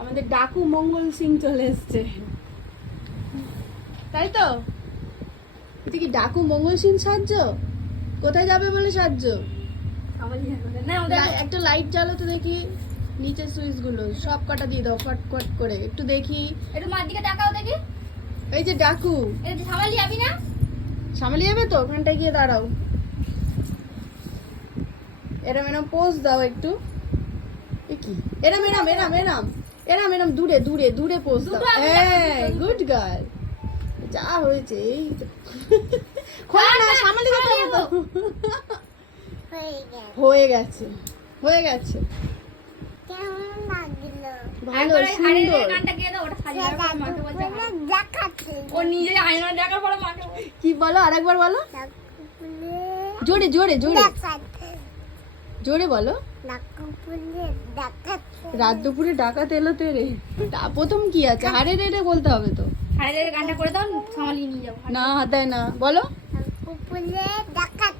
আমাদের ডাকু মঙ্গল সিং চলে এসছে। তাই তো? এটা কি ডাকু মঙ্গল সিং সাহায্য কোথায় যাবে বলে সাহায্য একটা লাইট জ্বালো তো দেখি নিচের সুইচগুলো সব কটা দিয়ে দাও ফট ফট করে। একটু দেখি। একটু মার দিকে তাকাও দেখি। এই যে ডাকু। এটা সামাল যাবি না? সামলে যাবে তো? ওখানটায় গিয়ে দাঁড়াও। এরম এরম পোজ দাও একটু। কি? এরম এরম এরম এরম এরম এরম দূরে দূরে দূরে আমি হ্যাঁ গুড গার্ল যা হয়েছে এই তো। খোলো না সামলে যেতে হবে তো হয়ে গেছে। হয়ে গেছে ভালো একবার সুন্দর। কি বলো আরেকবার বলো। জোরে জোরে জোরে। জোরে বলো। রাত দুপুরে ডাকাত এলো তো রে। প্রথম কি আছে? হারে রে রে বলতে হবে তো। হারে রে গানটা করে দাও সামালিয়ে নিয়ে যাব। না হাতায় না। বলো। ডাকাতে।